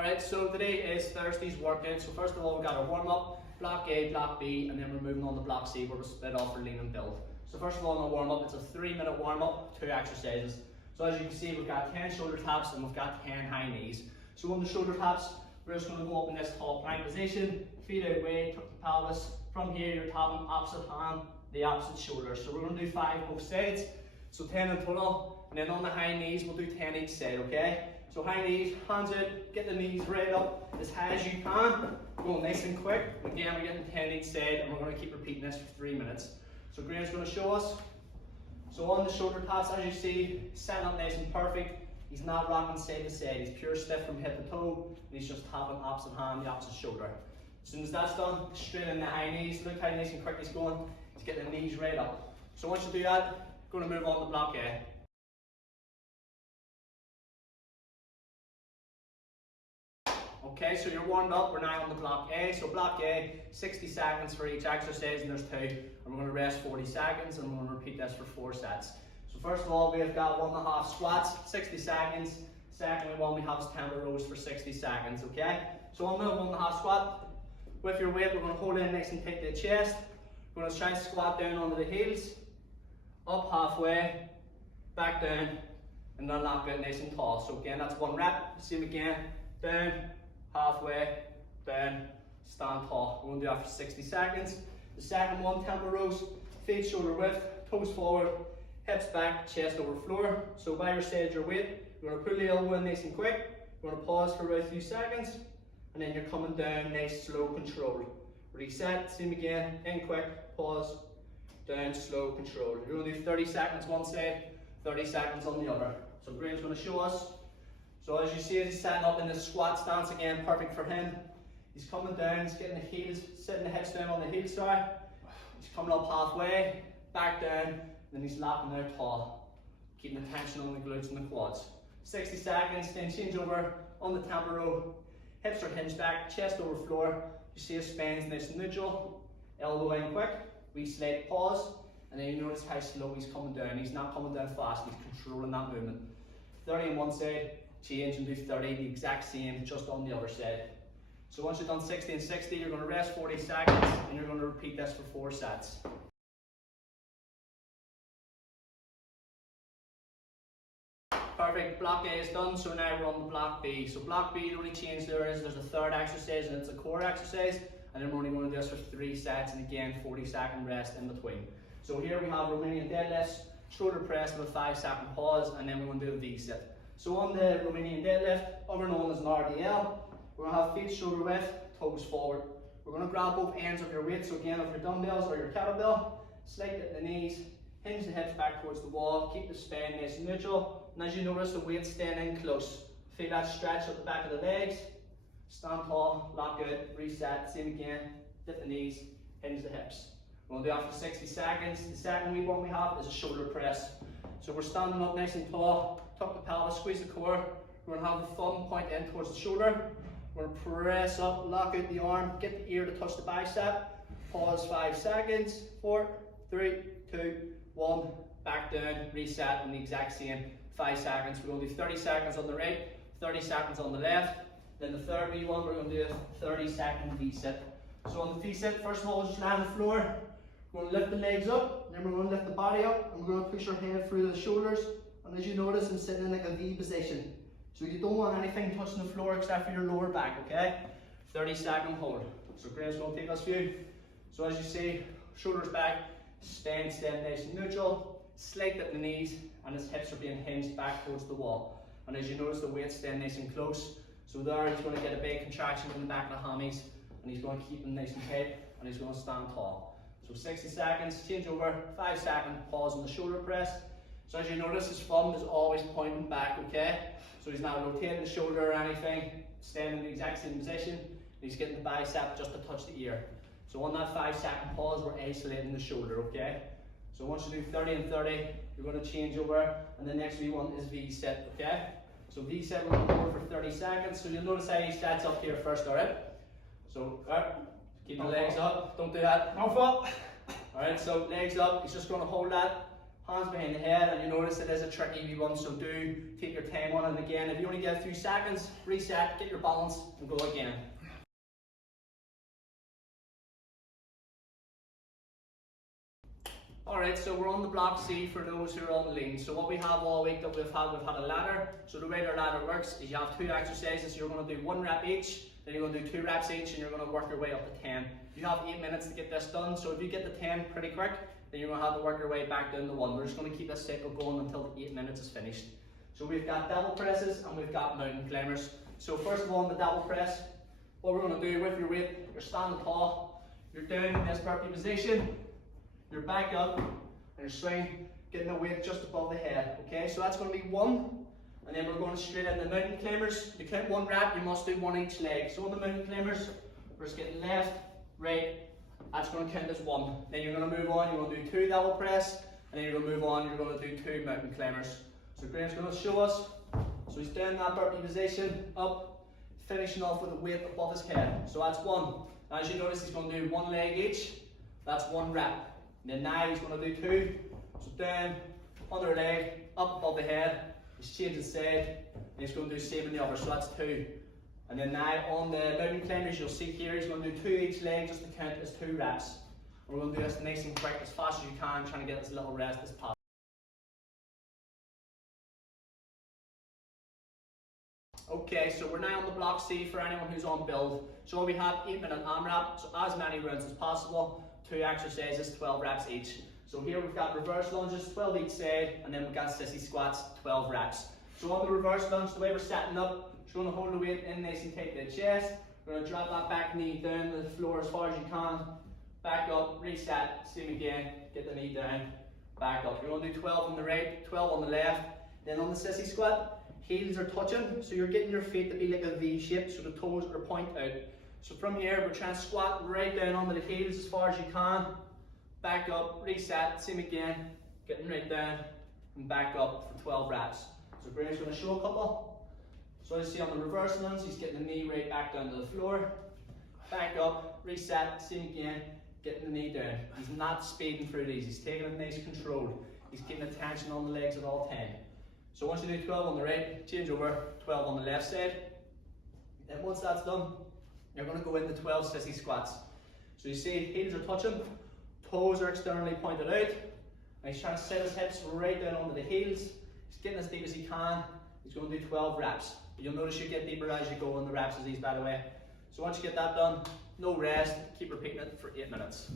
Alright, so today is Thursday's workout. So first of all, we've got our warm-up, block A, block B, and then we're moving on to block C where we'll split off for lean and build. So first of all, in the warm-up, it's a 3-minute warm-up, 2 exercises. So as you can see, we've got 10 shoulder taps and we've got 10 high knees. So on the shoulder taps, we're just going to go up in this tall plank position, feet out wide, tuck the pelvis. From here, you're tapping opposite hand, the opposite shoulder. So we're going to do 5 both sides, so 10 in total. And then on the high knees, we'll do 10 each side, okay? So high knees, hands out, get the knees right up as high as you can. Going nice and quick. Again, we're getting 10 each side, and we're going to keep repeating this for 3 minutes. So Graham's going to show us. So on the shoulder taps, as you see, setting up nice and perfect. He's not rocking side to side. He's pure stiff from head to toe, and he's just tapping opposite hand, the opposite shoulder. As soon as that's done, straight in the high knees. Look how nice and quick he's going. He's getting the knees right up. So once you do that, going to move on to block A. Okay, so you're warmed up, we're now on the block A. So block A, 60 seconds for each exercise, and there's 2. And we're going to rest 40 seconds, and we're going to repeat this for 4 sets. So first of all, we've got 1.5 squats, 60 seconds. Second one we have is 10 rows for 60 seconds, okay? So on the 1.5 squat, with your weight, we're going to hold in nice and tight to the chest. We're going to try and squat down onto the heels, up halfway, back down, and then lock it nice and tall. So again, that's 1 rep. Same again, down, halfway, down, stand tall. We're going to do that for 60 seconds. The second one, tempo rows, feet shoulder width, toes forward, hips back, chest over floor. So by your side, your weight, you're going to pull the elbow in nice and quick. You're going to pause for about a few seconds, and then you're coming down nice, slow, controlled. Reset, same again, in quick, pause, down, slow, controlled. You're going to do 30 seconds one side, 30 seconds on the other. So Graham's going to show us. So as you see, he's setting up in this squat stance again, perfect for him. He's coming down, he's getting the heels, sitting the hips down on the heel side. He's coming up halfway, back down, then he's locking out tall. Keeping the tension on the glutes and the quads. 60 seconds, then change over on the tempo row. Hips are hinged back, chest over floor. You see his spine's nice and neutral. Elbow in quick, we slight pause, and then you notice how slow he's coming down. He's not coming down fast, he's controlling that movement. 30 on one side, change and do 30, the exact same, just on the other side. So once you've done 60 and 60, you're going to rest 40 seconds, and you're going to repeat this for 4 sets. Perfect, block A is done, so now we're on the block B. So block B, the only change there's a 3rd exercise, and it's a core exercise, and then we're only going to do this for 3 sets, and again, 40-second rest in between. So here we have Romanian deadlifts, shoulder press with a 5-second pause, and then we're going to do a V-sit. So on the Romanian deadlift, other known as an RDL, we're going to have feet shoulder width, toes forward. We're going to grab both ends of your weight, so again, of your dumbbells or your kettlebell, slide it in the knees, hinge the hips back towards the wall, keep the spine nice and neutral, and as you notice, the weight's staying in close. Feel that stretch at the back of the legs, stand tall, lock out, reset, same again, dip the knees, hinge the hips. We're going to do that for 60 seconds. The second wee one we have is a shoulder press. So we're standing up nice and tall, tuck the pelvis, squeeze the core. We're going to have the thumb point in towards the shoulder. We're going to press up, lock out the arm, get the ear to touch the bicep. Pause 5 seconds. 4, 3, 2, 1. Back down, reset in the exact same 5 seconds. We're going to do 30 seconds on the right, 30 seconds on the left. Then the third wee one, we're going to do a 30-second V-sit. So on the V-sit, first of all, just lie on the floor. We're going to lift the legs up, then we're going to lift the body up, and we're going to push our head through the shoulders. And as you notice, I'm sitting in like a V position. So you don't want anything touching the floor except for your lower back, okay? 30-second hold. So Graham's going to take us through. So as you see, shoulders back, spine nice and neutral, slight at the knees, and his hips are being hinged back towards the wall. And as you notice, the weight's staying nice and close. So there, he's going to get a big contraction in the back of the hammies, and he's going to keep them nice and tight, and he's going to stand tall. So 60 seconds, change over, 5-second pause on the shoulder press. So as you notice, his thumb is always pointing back, okay? So he's not rotating the shoulder or anything, staying in the exact same position. He's getting the bicep just to touch the ear. So on that 5-second pause, we're isolating the shoulder, okay? So once you do 30 and 30, you're going to change over, and the next wee one is V-sit, okay? So V-sit, we're going to hold for 30 seconds. So you'll notice how he sets up here first, alright? So, keep the legs up, don't do that. No fault. Alright, so legs up, he's just going to hold that, hands behind the head, and you notice it is a tricky wee one, so do take your time on it. And again, if you only get a few seconds, reset, get your balance, and go again. Alright, so we're on the block C for those who are on the lean. So what we have all week that we've had a ladder. So the way our ladder works is you have 2 exercises. You're going to do 1 rep each, then you're going to do 2 reps each, and you're going to work your way up to 10. You have 8 minutes to get this done, so if you get to 10 pretty quick, then you're going to have to work your way back down to 1. We're just going to keep this cycle going until the 8 minutes is finished. So we've got devil presses and we've got mountain climbers. So first of all, in the devil press, what we're going to do with your weight, you're standing tall, you're down in this burpee position, you're back up, and you're swinging, getting the weight just above the head. Okay, so that's going to be 1, and then we're going straight into mountain climbers. You count 1 rep, you must do 1 each leg. So on the mountain climbers, we're just getting left, right, that's going to count as 1. Then you're going to move on, you're going to do 2 devil press, and then you're going to move on, you're going to do 2 mountain climbers. So Graham's going to show us. So he's down in that burpee position, up, finishing off with a weight above his head. So that's 1. As you notice, he's going to do 1 leg each, that's 1 rep. And then now he's going to do 2. So down, under leg, up above the head, he's changing side, and he's going to do the same in the other, so that's 2. And then now on the mountain climbers, you'll see here, he's going to do 2 each leg just to count as 2 reps. We're going to do this nice and quick, as fast as you can, trying to get as little rest as possible. Okay, so we're now on the block C for anyone who's on build. So we have 8-minute AMRAP, so as many rounds as possible, 2 exercises, 12 reps each. So here we've got reverse lunges, 12 each side, and then we've got sissy squats, 12 reps. So on the reverse lunge, the way we're setting up, you're going to hold the weight in nice and tight to the chest. We're going to drop that back knee down to the floor as far as you can. Back up, reset, same again, get the knee down, back up. You're going to do 12 on the right, 12 on the left. Then on the sissy squat, heels are touching, so you're getting your feet to be like a V shape, so the toes are point out. So from here, we're trying to squat right down onto the heels as far as you can. Back up, reset, same again, getting right down, and back up for 12 reps. So Graham's going to show a couple. So as you see on the reverse lunge, he's getting the knee right back down to the floor. Back up, reset, same again, getting the knee down. He's not speeding through these, he's taking it nice controlled. He's getting attention on the legs at all time. So once you do 12 on the right, change over, 12 on the left side. Then once that's done, you're going to go into 12 sissy squats. So you see, heels are touching, toes are externally pointed out, and he's trying to set his hips right down onto the heels. He's getting as deep as he can. He's going to do 12 reps. You'll notice you get deeper as you go on the reps of these, by the way. So once you get that done, no rest, keep repeating it for 8 minutes.